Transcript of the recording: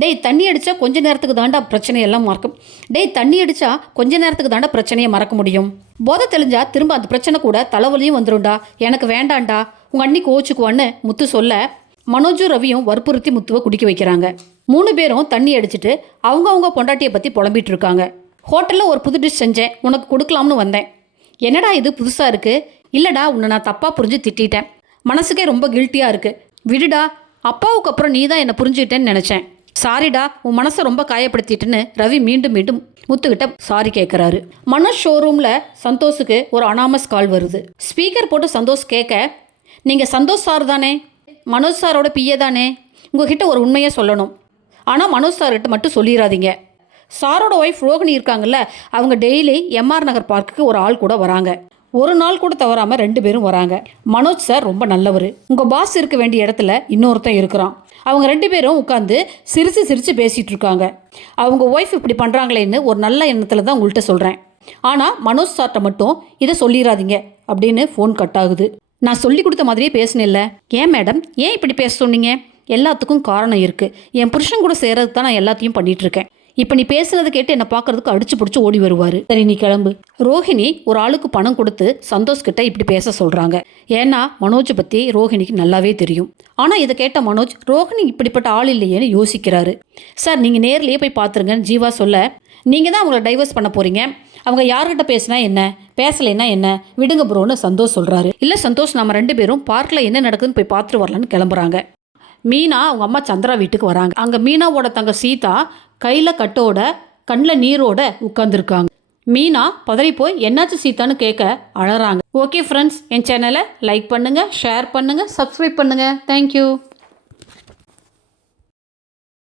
டேய் தண்ணி அடித்தா கொஞ்ச நேரத்துக்கு தாண்டா பிரச்சனையெல்லாம் மறக்கும். டேய் தண்ணி அடித்தா கொஞ்ச நேரத்துக்கு தாண்டா பிரச்சனையை மறக்க முடியும். போதை தெளிஞ்சா திரும்ப அந்த பிரச்சனை கூட தலைவலியும் வந்துடும்டா. எனக்கு வேண்டாண்டா, உங்கள் அண்ணி கோச்சுக்குவான்னு முத்து சொல்ல மனோஜும் ரவியும் வற்புறுத்தி முத்துவை குடிக்க வைக்கிறாங்க. 3 பேரும் தண்ணி அடிச்சுட்டு அவங்கவுங்க பொண்டாட்டியை பற்றி புலம்பிட்டு இருக்காங்க. ஹோட்டலில் ஒரு புது டிஷ் செஞ்சேன், உனக்கு கொடுக்கலாம்னு வந்தேன். என்னடா இது புதுசாக இருக்குது? இல்லைடா, உன்னை நான் தப்பாக புரிஞ்சு திட்டிட்டேன். மனசுக்கே ரொம்ப கில்ட்டியாக இருக்குது. விடுடா, அப்பாவுக்கு அப்புறம் நீ தான் என்னை புரிஞ்சுக்கிட்டேன்னு நினச்சேன். சாரிடா, உன் மனசை ரொம்ப காயப்படுத்திட்டுன்னு ரவி மீண்டும் மீண்டும் முத்துக்கிட்ட சாரி கேட்குறாரு. மனோஜ் ஷோரூமில் சந்தோஷுக்கு ஒரு அனாமஸ் கால் வருது. ஸ்பீக்கர் போட்டு சந்தோஷ் கேட்க, நீங்கள் சந்தோஷ் சார் தானே? மனோஜ் சாரோட பிஏ தானே? உங்ககிட்ட ஒரு உண்மையை சொல்லணும். ஆனால் மனோஜ் சார்கிட்ட மட்டும் சொல்லிடாதீங்க. சாரோட ஒய்ஃப் ரோகிணி இருக்காங்கல்ல, அவங்க டெய்லி எம்ஆர் நகர் பார்க்குக்கு ஒரு ஆள் கூட வராங்க. ஒரு நாள் கூட தவறாமல் 2 பேரும் வராங்க. மனோஜ் சார் ரொம்ப நல்லவர். உங்கள் பாஸ் இருக்க வேண்டிய இடத்துல இன்னொருத்தன் இருக்கிறான். அவங்க 2 பேரும் உட்காந்து சிரித்து பேசிகிட்டு இருக்காங்க. அவங்க ஒய்ஃப் இப்படி பண்ணுறாங்களேன்னு ஒரு நல்ல எண்ணத்தில் தான் உங்கள்கிட்ட சொல்கிறேன். ஆனால் மனோஜ் சார்கிட்ட மட்டும் இதை சொல்லிடாதீங்க அப்படின்னு ஃபோன் கட் ஆகுது. நான் சொல்லி கொடுத்த மாதிரியே பேசினேன்ல. ஏன் மேடம், ஏன் இப்படி பேச சொன்னீங்க? எல்லாத்துக்கும் காரணம் இருக்குது. என் புருஷன் கூட சேர்றதுக்கு தான் நான் எல்லாத்தையும் பண்ணிகிட்ருக்கேன். இப்போ நீ பேசுனது கேட்டு என்னை பார்க்கறதுக்கு அடிச்சு பிடிச்சி ஓடி வருவார். சரி, நீ கிளம்பு. ரோஹிணி ஒரு ஆளுக்கு பணம் கொடுத்து சந்தோஷ்கிட்ட இப்படி பேச சொல்கிறாங்க. ஏன்னா மனோஜை பற்றி ரோஹிணிக்கு நல்லாவே தெரியும். ஆனால் இதை கேட்ட மனோஜ் ரோஹிணி இப்படிப்பட்ட ஆள் இல்லையேன்னு யோசிக்கிறாரு. சார், நீங்கள் நேர்லேயே போய் பார்த்துருங்கன்னு ஜீவா சொல்ல, நீங்கள் தான் அவங்கள டைவர்ஸ் பண்ண போகிறீங்க. அவங்க யார்கிட்ட பேசினா என்ன, பேசலைன்னா என்ன, விடுங்க ப்ரோன்னு சந்தோஷ் சொல்கிறாரு. இல்லை சந்தோஷ், நம்ம 2 பேரும் பார்க்கில் என்ன நடக்குதுன்னு போய் பார்த்துட்டு வரலான்னு கிளம்புறாங்க. மீனா அவங்க அம்மா சந்திரா வீட்டுக்கு வராங்க. அங்கே மீனாவோட தங்க சீதா கையில் கட்டோட கண்ணில் நீரோட உட்காந்துருக்காங்க. மீனா பதறி போய் என்னாச்சு சீதான்னு கேட்க அழறாங்க. ஓகே ஃப்ரெண்ட்ஸ், என் சேனலை லைக் பண்ணுங்கள், ஷேர் பண்ணுங்கள், சப்ஸ்கிரைப் பண்ணுங்கள். தேங்க்யூ.